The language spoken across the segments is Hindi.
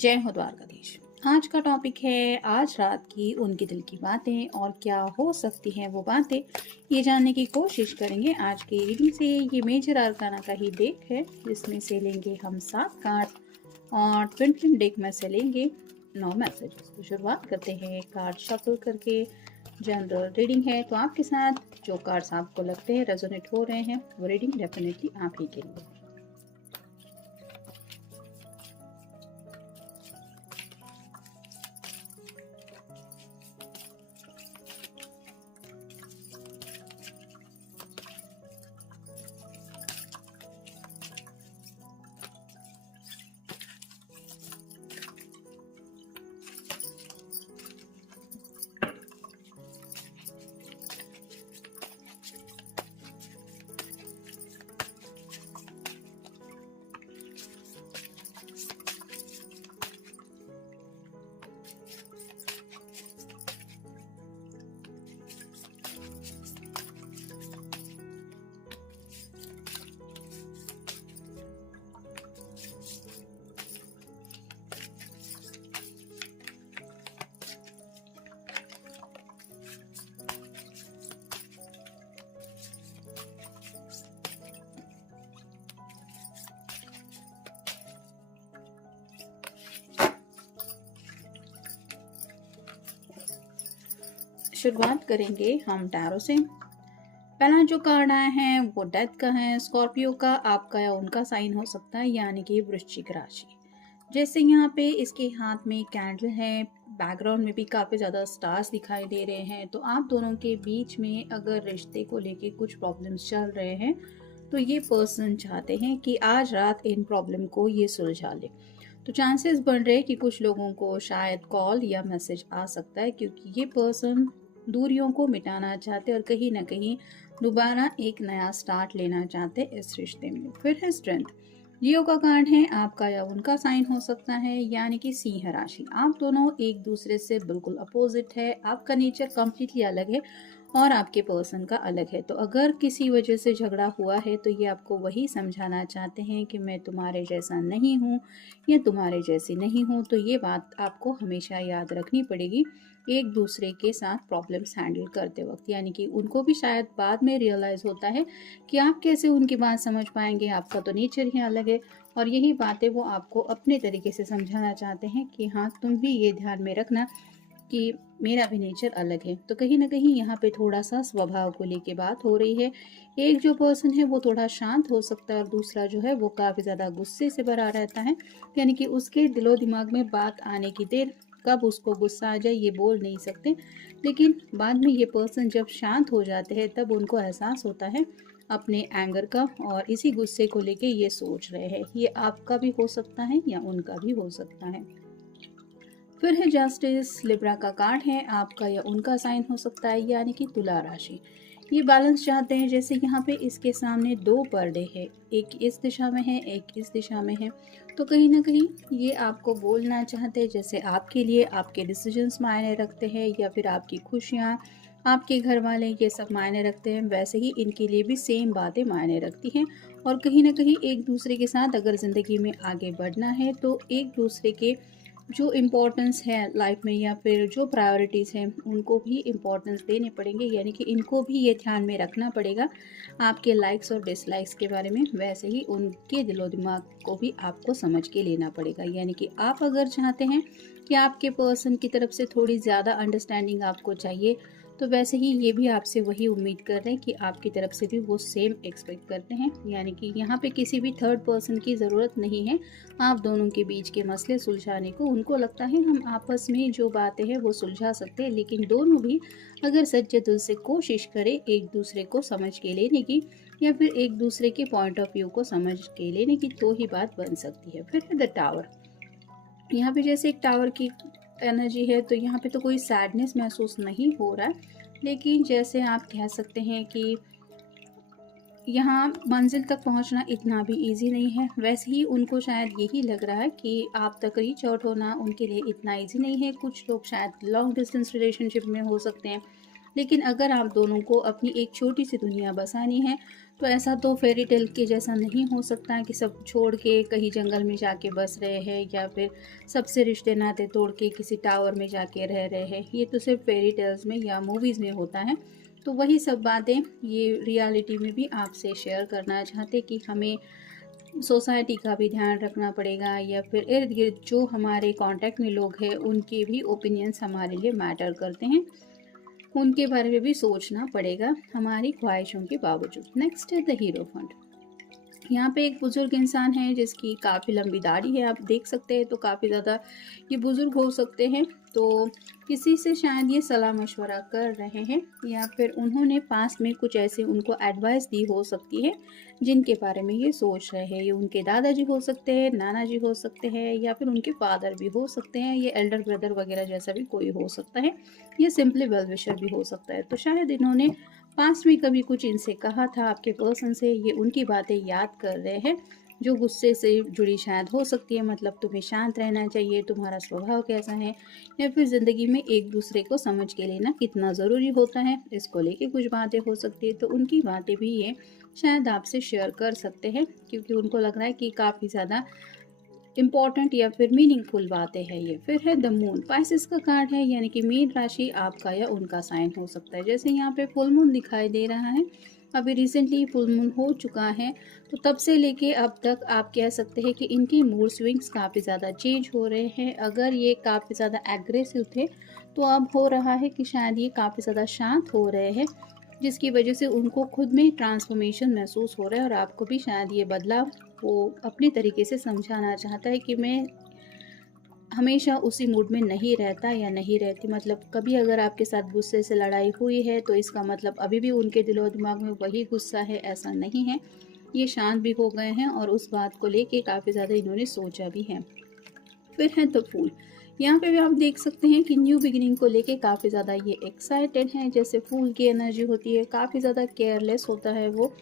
जय हो द्वारकाधीश। आज का टॉपिक है आज रात की उनके दिल की बातें और क्या हो सकती हैं वो बातें, ये जानने की कोशिश करेंगे आज की रीडिंग से। ये मेजर आर्काना का ही डेक है जिसमें से लेंगे हम 7 कार्ड और ट्विन ट्विन डेक में से लेंगे 9 मैसेजेस। तो शुरुआत करते हैं कार्ड शफल करके। जनरल रीडिंग है तो आपके साथ जो कार्ड्स आपको लगते हैं रेजोनेट हो रहे हैं वो रीडिंग डेफिनेटली आप ही के लिए। शुरुआत करेंगे हम टैरो से। पहला जो कार्ड आया है वो डेथ का है। स्कॉर्पियो का आपका या उनका साइन हो सकता है, यानी कि वृश्चिक राशि। जैसे यहाँ पे इसके हाथ में कैंडल है, बैकग्राउंड में भी काफ़ी ज़्यादा स्टार्स दिखाई दे रहे हैं। तो आप दोनों के बीच में अगर रिश्ते को लेके कुछ प्रॉब्लम्स चल रहे हैं तो ये पर्सन चाहते हैं कि आज रात इन प्रॉब्लम को ये सुलझा ले। तो चांसेस बन रहे हैं कि कुछ लोगों को शायद कॉल या मैसेज आ सकता है, क्योंकि ये पर्सन दूरियों को मिटाना चाहते और कहीं ना कहीं दोबारा एक नया स्टार्ट लेना चाहते इस रिश्ते में। फिर है स्ट्रेंथ। लियो का कार्ड है, आपका या उनका साइन हो सकता है, यानी कि सिंह राशि। आप दोनों एक दूसरे से बिल्कुल अपोजिट है, आपका नेचर कम्प्लीटली अलग है और आपके पर्सन का अलग है। तो अगर किसी वजह से झगड़ा हुआ है तो ये आपको वही समझाना चाहते हैं कि मैं तुम्हारे जैसा नहीं हूँ या तुम्हारे जैसी नहीं हूँ। तो ये बात आपको हमेशा याद रखनी पड़ेगी एक दूसरे के साथ प्रॉब्लम्स हैंडल करते वक्त, यानी कि उनको भी शायद बाद में रियलाइज़ होता है कि आप कैसे उनकी बात समझ पाएंगे, आपका तो नेचर ही अलग है। और यही बातें वो आपको अपने तरीके से समझाना चाहते हैं कि हाँ, तुम भी ये ध्यान में रखना कि मेरा भी नेचर अलग है। तो कहीं ना कहीं यहाँ पे थोड़ा सा स्वभाव को लेके बात हो रही है। एक जो पर्सन है वो थोड़ा शांत हो सकता है और दूसरा जो है वो काफ़ी ज़्यादा गुस्से से भरा रहता है, यानी कि उसके दिलो दिमाग में बात आने की देर, कब उसको गुस्सा आ जाए ये बोल नहीं सकते। लेकिन बाद में ये पर्सन जब शांत हो जाते हैं तब उनको एहसास होता है अपने एंगर का, और इसी गुस्से को लेके ये सोच रहे हैं। ये आपका भी हो सकता है या उनका भी हो सकता है। फिर है जस्टिस। लिब्रा का कार्ड है, आपका या उनका साइन हो सकता है, यानी कि तुला राशि। ये बैलेंस चाहते हैं। जैसे यहाँ पे इसके सामने 2 पर्दे हैं, एक इस दिशा में है एक इस दिशा में है। तो कहीं ना कहीं ये आपको बोलना चाहते हैं जैसे आपके लिए आपके डिसीजंस मायने रखते हैं या फिर आपकी खुशियाँ, आपके घर वाले ये सब मायने रखते हैं, वैसे ही इनके लिए भी सेम बातें मायने रखती हैं। और कहीं ना कहीं एक दूसरे के साथ अगर ज़िंदगी में आगे बढ़ना है तो एक दूसरे के जो इम्पोर्टेंस है लाइफ में या फिर जो प्रायोरिटीज़ हैं उनको भी इम्पोर्टेंस देने पड़ेंगे, यानी कि इनको भी ये ध्यान में रखना पड़ेगा आपके लाइक्स और डिसलाइक्स के बारे में। वैसे ही उनके दिलो दिमाग को भी आपको समझ के लेना पड़ेगा, यानी कि आप अगर चाहते हैं कि आपके पर्सन की तरफ से थोड़ी ज़्यादा अंडरस्टैंडिंग आपको चाहिए, तो वैसे ही ये भी आपसे वही उम्मीद कर रहे हैं कि आपकी तरफ से भी वो सेम एक्सपेक्ट करते हैं। यानी कि यहाँ पे किसी भी थर्ड पर्सन की ज़रूरत नहीं है आप दोनों के बीच के मसले सुलझाने को। उनको लगता है हम आपस में जो बातें हैं वो सुलझा सकते हैं, लेकिन दोनों भी अगर सच्चे दिल से कोशिश करें एक दूसरे को समझ के लेने की या फिर एक दूसरे के पॉइंट ऑफ व्यू को समझ के लेने की, तो ही बात बन सकती है। फिर है द टावर। यहाँ पे जैसे एक टावर की एनर्जी है, तो यहाँ पे तो कोई सैडनेस महसूस नहीं हो रहा है, लेकिन जैसे आप कह सकते हैं कि यहाँ मंजिल तक पहुँचना इतना भी इजी नहीं है। वैसे ही उनको शायद यही लग रहा है कि आप तक रीच आउट होना उनके लिए इतना इजी नहीं है। कुछ लोग शायद लॉन्ग डिस्टेंस रिलेशनशिप में हो सकते हैं लेकिन अगर आप दोनों को अपनी एक छोटी सी दुनिया बसानी है तो ऐसा तो फेरी टेल के जैसा नहीं हो सकता है कि सब छोड़ के कहीं जंगल में जाके बस रहे हैं या फिर सबसे रिश्ते नाते तोड़ के किसी टावर में जाके रह रहे हैं। ये तो सिर्फ फेरी टेल्स में या मूवीज़ में होता है। तो वही सब बातें ये रियलिटी में भी आपसे शेयर करना चाहते कि हमें सोसाइटी का भी ध्यान रखना पड़ेगा या फिर इर्द गिर्द जो हमारे कांटेक्ट में लोग हैं उनके भी ओपिनियंस हमारे लिए मैटर करते हैं। उनके बारे में भी सोचना पड़ेगा हमारी ख्वाहिशों के बावजूद। नेक्स्ट है द हीरो फंड। यहाँ पे एक बुजुर्ग इंसान है जिसकी काफ़ी लंबी दाढ़ी है, आप देख सकते हैं। तो काफ़ी ज़्यादा ये बुजुर्ग हो सकते हैं। तो किसी से शायद ये सलाह मशवरा कर रहे हैं या फिर उन्होंने पास में कुछ ऐसे उनको एडवाइस दी हो सकती है जिनके बारे में ये सोच रहे हैं। ये उनके दादाजी हो सकते हैं, नाना जी हो सकते हैं या फिर उनके फादर भी हो सकते हैं, ये एल्डर ब्रदर वगैरह जैसा भी कोई हो सकता है, ये सिंपली वेल विशर भी हो सकता है। तो शायद इन्होंने पास्ट में कभी कुछ इनसे कहा था आपके पर्सन से, ये उनकी बातें याद कर रहे हैं जो गुस्से से जुड़ी शायद हो सकती है। मतलब तुम्हें शांत रहना चाहिए, तुम्हारा स्वभाव कैसा है, या फिर ज़िंदगी में एक दूसरे को समझ के लेना कितना ज़रूरी होता है, इसको लेके कुछ बातें हो सकती है। तो उनकी बातें भी ये शायद आपसे शेयर कर सकते हैं क्योंकि उनको लग रहा है कि काफ़ी ज़्यादा इम्पॉर्टेंट या फिर मीनिंगफुल बातें हैं ये। फिर है द मून, स्पाइसेस का कार्ड है, यानी कि मीन राशि आपका या उनका साइन हो सकता है। जैसे यहाँ पे फुल मून दिखाई दे रहा है, अभी रिसेंटली फुल मून हो चुका है, तो तब से लेके अब तक आप कह सकते हैं कि इनकी मूड स्विंग्स काफ़ी ज़्यादा चेंज हो रहे हैं। अगर ये काफ़ी ज़्यादा एग्रेसिव थे तो अब हो रहा है कि शायद ये काफ़ी ज़्यादा शांत हो रहे हैं, जिसकी वजह से उनको खुद में ट्रांसफॉर्मेशन महसूस हो रहा है और आपको भी शायद ये बदलाव वो अपनी तरीके से समझाना चाहता है कि मैं हमेशा उसी मूड में नहीं रहता या नहीं रहती। मतलब कभी अगर आपके साथ गुस्से से लड़ाई हुई है तो इसका मतलब अभी भी उनके दिलो दिमाग में वही गुस्सा है, ऐसा नहीं है। ये शांत भी हो गए हैं और उस बात को लेके काफ़ी ज़्यादा इन्होंने सोचा भी है। फिर है द फूल। यहाँ पे भी आप देख सकते हैं कि न्यू बिगिनिंग को लेके काफ़ी ज़्यादा ये एक्साइटेड हैं। जैसे फूल की एनर्जी होती है, काफ़ी ज़्यादा केयरलेस होता है वो,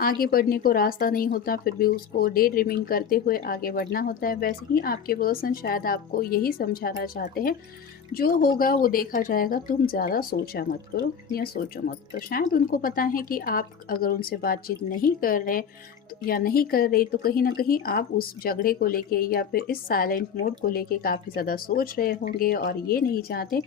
आगे बढ़ने को रास्ता नहीं होता फिर भी उसको डे ड्रीमिंग करते हुए आगे बढ़ना होता है। वैसे ही आपके पर्सन शायद आपको यही समझाना चाहते हैं, जो होगा वो देखा जाएगा, तुम ज़्यादा सोचा मत करो या सोचो मत। तो शायद उनको पता है कि आप अगर उनसे बातचीत नहीं कर रहे तो या नहीं कर रहे तो कहीं ना कहीं आप उस झगड़े को लेके या फिर इस साइलेंट मोड को लेके काफ़ी ज़्यादा सोच रहे होंगे और ये नहीं चाहते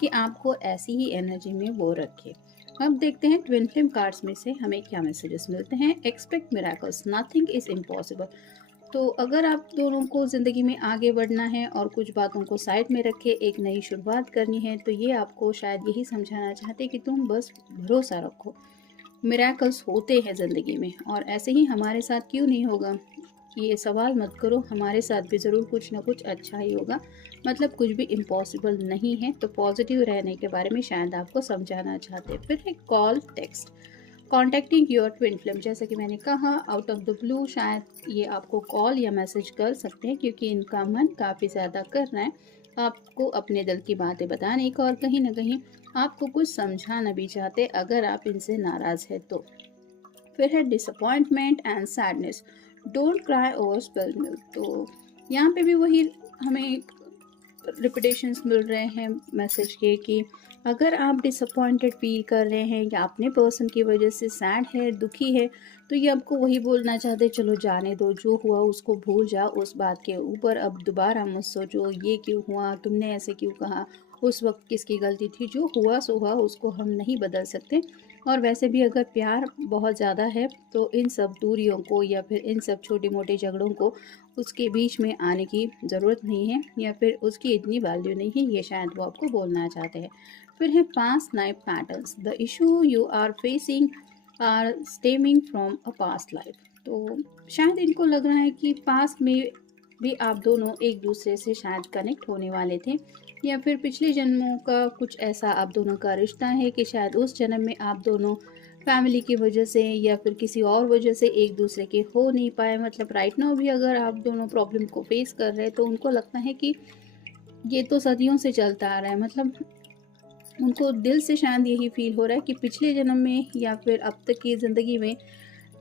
कि आपको ऐसी ही एनर्जी में वो रखे। अब देखते हैं ट्विन फ्लेम कार्ड्स में से हमें क्या मैसेजेस मिलते हैं। Expect miracles, nothing is impossible. तो अगर आप दोनों को ज़िंदगी में आगे बढ़ना है और कुछ बातों को साइड में रख के एक नई शुरुआत करनी है तो ये आपको शायद यही समझाना चाहते कि तुम बस भरोसा रखो, मिराकल्स होते हैं ज़िंदगी में और ऐसे ही हमारे साथ क्यों नहीं होगा, ये सवाल मत करो, हमारे साथ भी ज़रूर कुछ ना कुछ अच्छा ही होगा। मतलब कुछ भी इम्पॉसिबल नहीं है। तो पॉजिटिव रहने के बारे में शायद आपको समझाना चाहते हैं। फिर है call text, contacting your twin flame. जैसा कि मैंने कहा आउट ऑफ द ब्लू शायद ये आपको कॉल या मैसेज कर सकते हैं क्योंकि इनका मन काफ़ी ज़्यादा कर रहा है आपको अपने दिल की बातें बताने का और कहीं ना कहीं आपको कुछ समझाना भी चाहते अगर आप इनसे नाराज़ है तो। फिर है disappointment and sadness, don't cry over spilled milk. तो यहाँ पे भी वही हमें रिपीटेशंस मिल रहे हैं मैसेज के कि अगर आप डिसअपॉइंटेड फील कर रहे हैं या अपने पर्सन की वजह से सैड है, दुखी है, तो ये आपको वही बोलना चाहते चलो जाने दो, जो हुआ उसको भूल जाओ, उस बात के ऊपर अब दोबारा मत सोचो, ये क्यों हुआ, तुमने ऐसे क्यों कहा, उस वक्त किसकी गलती थी, जो हुआ सो हुआ, उसको हम नहीं बदल सकते। और वैसे भी अगर प्यार बहुत ज़्यादा है तो इन सब दूरियों को या फिर इन सब छोटे मोटे झगड़ों को उसके बीच में आने की ज़रूरत नहीं है या फिर उसकी इतनी वैल्यू नहीं है, ये शायद वो आपको बोलना चाहते हैं। फिर है past life patterns, the issue you are facing are stemming from a past life. तो शायद इनको लग रहा है कि पास्ट में भी आप दोनों एक दूसरे से शायद कनेक्ट होने वाले थे या फिर पिछले जन्मों का कुछ ऐसा आप दोनों का रिश्ता है कि शायद उस जन्म में आप दोनों फैमिली की वजह से या फिर किसी और वजह से एक दूसरे के हो नहीं पाए। मतलब राइट नाउ भी अगर आप दोनों प्रॉब्लम को फेस कर रहे हैं तो उनको लगता है कि ये तो सदियों से चलता आ रहा है। मतलब उनको दिल से शायद यही फील हो रहा है कि पिछले जन्म में या फिर अब तक की ज़िंदगी में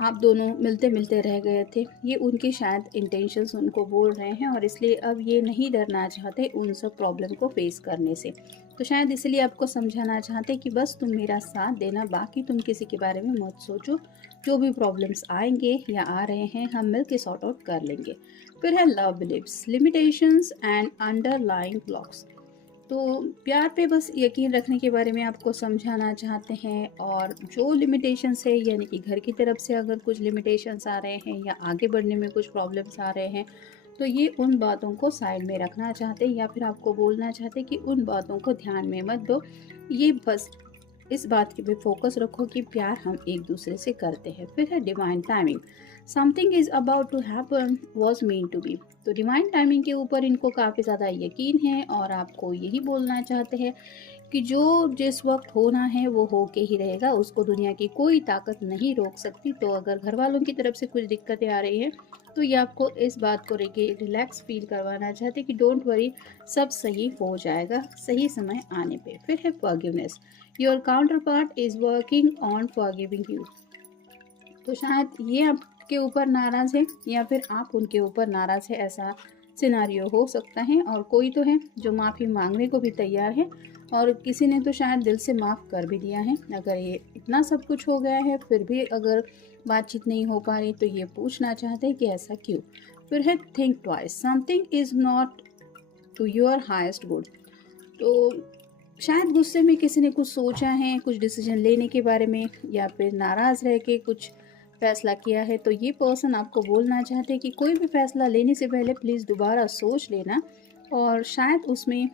आप दोनों मिलते मिलते रह गए थे, ये उनके शायद इंटेंशंस उनको बोल रहे हैं और इसलिए अब ये नहीं डरना चाहते उन सब प्रॉब्लम को फेस करने से। तो शायद इसलिए आपको समझाना चाहते कि बस तुम मेरा साथ देना, बाकी तुम किसी के बारे में मत सोचो, जो भी प्रॉब्लम्स आएंगे या आ रहे हैं हम मिल के सॉर्ट आउट कर लेंगे। फिर है love beliefs, limitations and underlying blocks. तो प्यार पे बस यकीन रखने के बारे में आपको समझाना चाहते हैं, और जो लिमिटेशंस है यानी कि घर की तरफ से अगर कुछ लिमिटेशंस आ रहे हैं या आगे बढ़ने में कुछ प्रॉब्लम्स आ रहे हैं, तो ये उन बातों को साइड में रखना चाहते हैं या फिर आपको बोलना चाहते हैं कि उन बातों को ध्यान में मत दो। ये बस इस बात की पे फोकस रखो कि प्यार हम एक दूसरे से करते हैं। फिर है divine timing, something is about to happen was mean to be. तो डिवाइन टाइमिंग के ऊपर इनको काफ़ी ज़्यादा यकीन है और आपको यही बोलना चाहते हैं कि जो जिस वक्त होना है वो हो के ही रहेगा, उसको दुनिया की कोई ताकत नहीं रोक सकती। तो अगर घर वालों की तरफ से कुछ दिक्कतें आ रही हैं तो ये आपको इस बात को लेके रिलैक्स फील करवाना चाहते कि डोंट वरी, सब सही हो जाएगा सही समय आने पे। फिर है forgiveness, your counter part is working on forgiving you. तो शायद ये आपके ऊपर नाराज़ है या फिर आप उनके ऊपर नाराज़ है, ऐसा सिनारियो हो सकता है। और कोई तो है जो माफ़ी मांगने को भी तैयार है और किसी ने तो शायद दिल से माफ़ कर भी दिया है। अगर ये इतना सब कुछ हो गया है फिर भी अगर बातचीत नहीं हो पा रही तो ये पूछना चाहते हैं कि ऐसा क्यों। फिर है think twice, something is not to your highest good. तो शायद गुस्से में किसी ने कुछ सोचा है कुछ डिसीजन लेने के बारे में या फिर नाराज़ रह के कुछ फैसला किया है, तो ये पर्सन आपको बोलना चाहते हैं कि कोई भी फैसला लेने से पहले प्लीज़ दोबारा सोच लेना, और शायद उसमें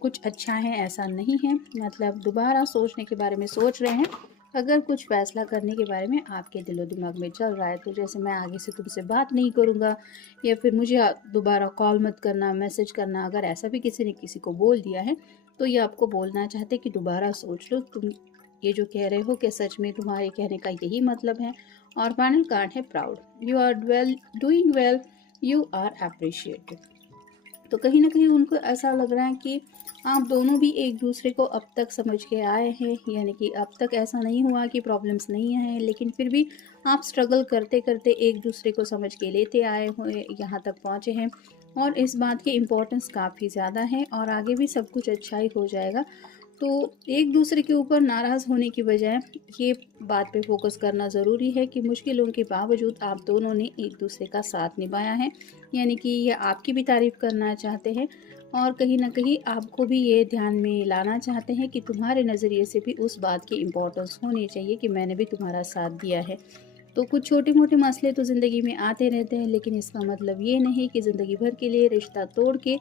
कुछ अच्छा है ऐसा नहीं है। मतलब दोबारा सोचने के बारे में सोच रहे हैं अगर कुछ फैसला करने के बारे में आपके दिलो दिमाग में चल रहा है। तो जैसे मैं आगे से तुमसे बात नहीं करूँगा या फिर मुझे दोबारा कॉल मत करना, मैसेज करना, अगर ऐसा भी किसी ने किसी को बोल दिया है तो ये आपको बोलना चाहते कि दोबारा सोच लो, तुम ये जो कह रहे हो कि सच में तुम्हारे कहने का यही मतलब है। और फाइनल कार्ड है proud, you are well doing well, you are appreciated. तो कहीं ना कहीं उनको ऐसा लग रहा है कि आप दोनों भी एक दूसरे को अब तक समझ के आए हैं, यानी कि अब तक ऐसा नहीं हुआ कि प्रॉब्लम्स नहीं हैं, लेकिन फिर भी आप स्ट्रगल करते करते एक दूसरे को समझ के लेते आए हुए यहाँ तक पहुँचे हैं। और इस बात की इम्पोर्टेंस काफ़ी ज़्यादा है और आगे भी सब कुछ अच्छा ही हो जाएगा। तो एक दूसरे के ऊपर नाराज़ होने की बजाय ये बात पे फोकस करना ज़रूरी है कि मुश्किलों के बावजूद आप दोनों ने एक दूसरे का साथ निभाया है, यानी कि ये आपकी भी तारीफ़ करना चाहते हैं और कहीं ना कहीं आपको भी ये ध्यान में लाना चाहते हैं कि तुम्हारे नज़रिए से भी उस बात की इम्पोर्टेंस होनी चाहिए कि मैंने भी तुम्हारा साथ दिया है। तो कुछ छोटे मोटे मसले तो ज़िंदगी में आते रहते हैं, लेकिन इसका मतलब ये नहीं कि ज़िंदगी भर के लिए रिश्ता तोड़ के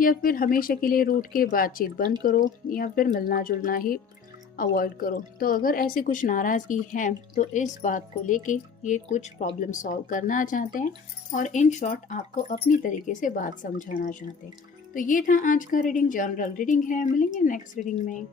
या फिर हमेशा के लिए रूठ के बातचीत बंद करो या फिर मिलना जुलना ही अवॉइड करो। तो अगर ऐसी कुछ नाराज़गी है तो इस बात को लेके ये कुछ प्रॉब्लम सॉल्व करना चाहते हैं और इन शॉर्ट आपको अपनी तरीके से बात समझाना चाहते हैं। तो ये था आज का रीडिंग, जनरल रीडिंग है। मिलेंगे नेक्स्ट रीडिंग में।